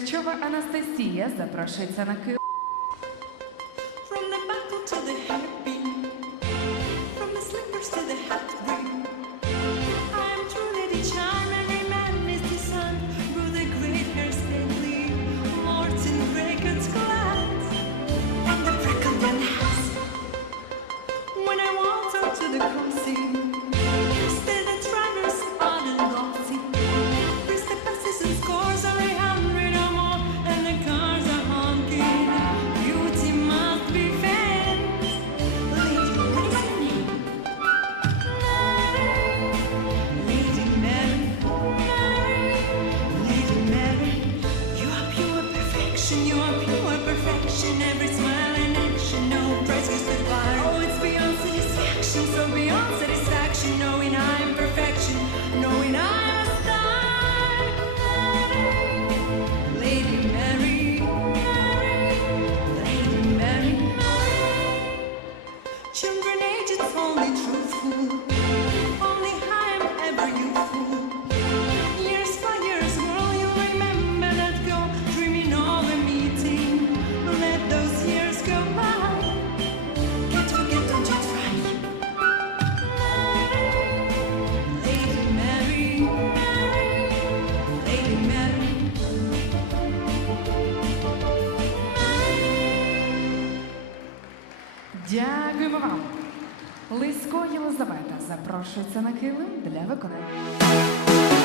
Ткачова Анастасія запрошується на Київ. perfection, you are pure perfection. Every smile and action, no price goes to. Oh, it's beyond satisfaction, so beyond satisfaction, knowing I'm. Дякуємо вам. Лисько Єлизавета запрошується на килим для виконання.